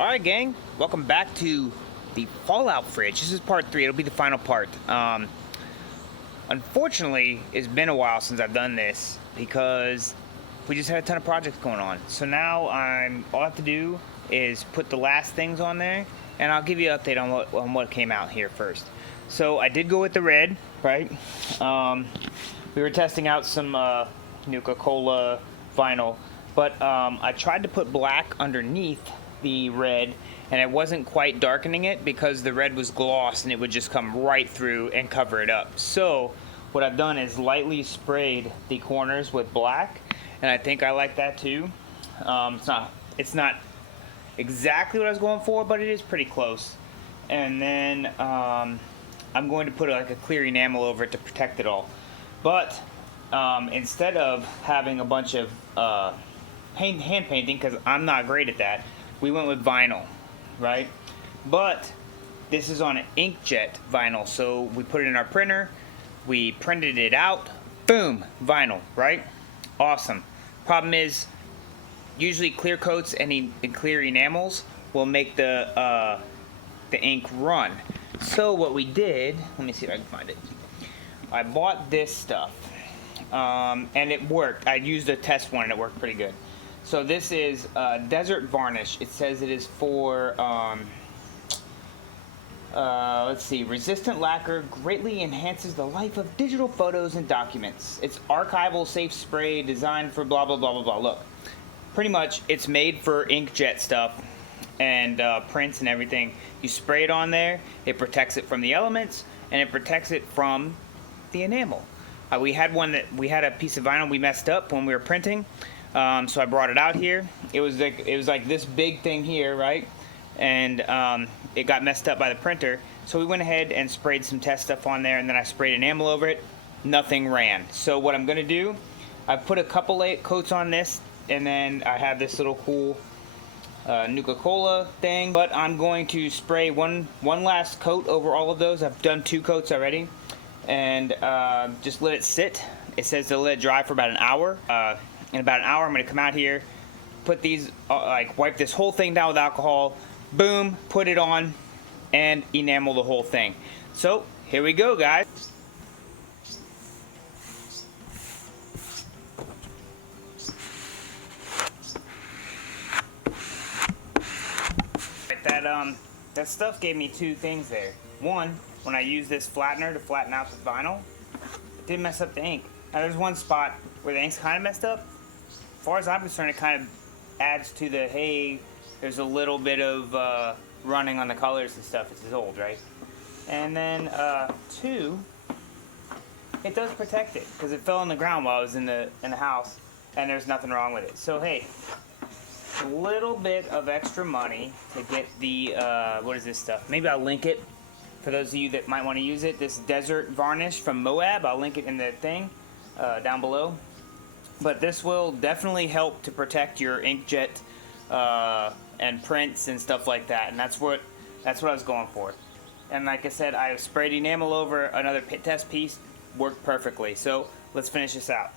Alright gang, welcome back to the Fallout fridge. This is part 3, it'll be the final part. Unfortunately, it's been a while since I've done this because we just had a ton of projects going on. So now all I have to do is put the last things on there, and I'll give you an update on what came out here first. So I did go with the red, right? We were testing out some Nuka-Cola vinyl, but I tried to put black underneath the red, and it wasn't quite darkening it because the red was gloss and it would just come right through and cover it up. So what I've done is lightly sprayed the corners with black, and I think I like that too. It's not exactly what I was going for, but it is pretty close. And then I'm going to put like a clear enamel over it to protect it all. But instead of having a bunch of hand painting, because I'm not great at that, we went with vinyl, right? But this is on an inkjet vinyl, so we put it in our printer, we printed it out, boom, vinyl, right? Awesome. Problem is, usually clear coats and clear enamels will make the ink run. So what we did, let me see if I can find it. I bought this stuff, and it worked. I used a test one and it worked pretty good. So this is Desert Varnish. It says it is for, let's see, resistant lacquer, greatly enhances the life of digital photos and documents. It's archival safe spray designed for blah, blah, blah, blah, blah. Look, pretty much it's made for inkjet stuff and prints and everything. You spray it on there, it protects it from the elements, and it protects it from the enamel. We had a piece of vinyl we messed up when we were printing. So I brought it out here. It was like this big thing here, right? And it got messed up by the printer. So we went ahead and sprayed some test stuff on there, and then I sprayed enamel over it. Nothing ran. So what I'm gonna do, I put a couple coats on this, and then I have this little cool Nuka-Cola thing. But I'm going to spray one last coat over all of those. I've done 2 coats already, and just let it sit. It says to let it dry for about an hour. In about an hour, I'm going to come out here, put these, wipe this whole thing down with alcohol, boom, put it on, and enamel the whole thing. So, here we go, guys. That stuff gave me 2 things there. One, when I used this flattener to flatten out the vinyl, it didn't mess up the ink. Now, there's one spot where the ink's kind of messed up. As far as I'm concerned, it kind of adds to the, hey, there's a little bit of running on the colors and stuff. It's old, right? And then 2, it does protect it because it fell on the ground while I was in the house, and there's nothing wrong with it. So hey, a little bit of extra money to get the what is this stuff? Maybe I'll link it for those of you that might want to use it. This Desert Varnish from Moab. I'll link it in the thing down below. But this will definitely help to protect your inkjet and prints and stuff like that, and that's what I was going for. And like I said, I sprayed enamel over another pit test piece, worked perfectly. So let's finish this out.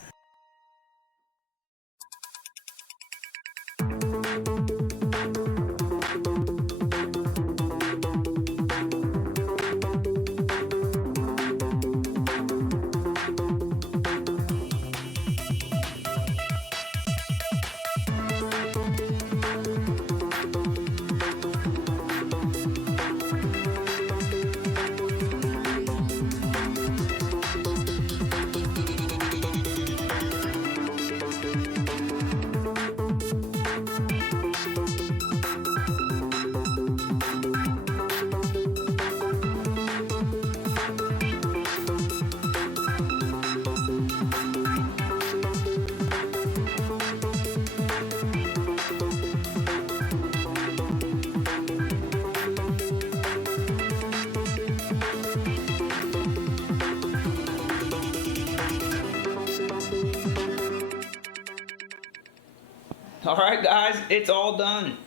Alright guys, it's all done.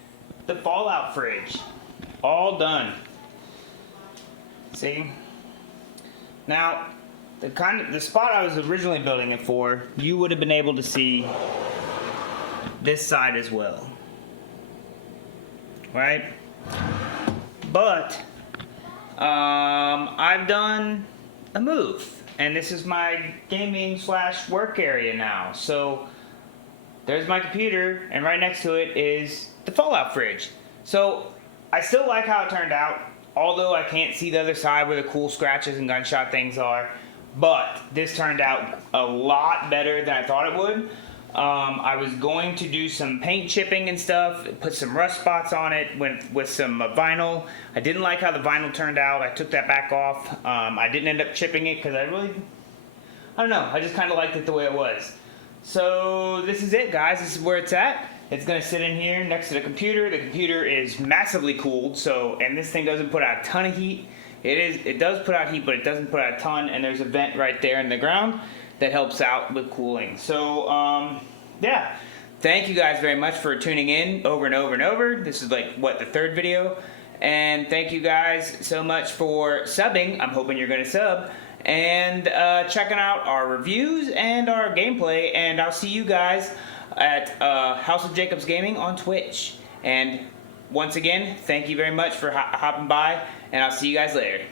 The Fallout fridge. All done. See? Now, the spot I was originally building it for, you would have been able to see this side as well. right? But I've done a move, and this is my gaming / work area now. So there's my computer, and right next to it is the Fallout fridge. So I still like how it turned out, although I can't see the other side where the cool scratches and gunshot things are. But this turned out a lot better than I thought it would. I was going to do some paint chipping and stuff, put some rust spots on it with some vinyl. I didn't like how the vinyl turned out. I took that back off. I didn't end up chipping it because I don't know, I just kind of liked it the way it was. So this is it, guys. This is where it's at. It's going to sit in here next to the computer. The computer is massively cooled, and this thing doesn't put out a ton of heat. It does put out heat, but it doesn't put out a ton, and there's a vent right there in the ground that helps out with cooling. So yeah, thank you guys very much for tuning in over and over and over. This is like, what, the third video? And thank you guys so much for subbing. I'm hoping you're going to sub. And checking out our reviews and our gameplay. And I'll see you guys at House of Jacobs Gaming on Twitch. And once again, thank you very much for hopping by. And I'll see you guys later.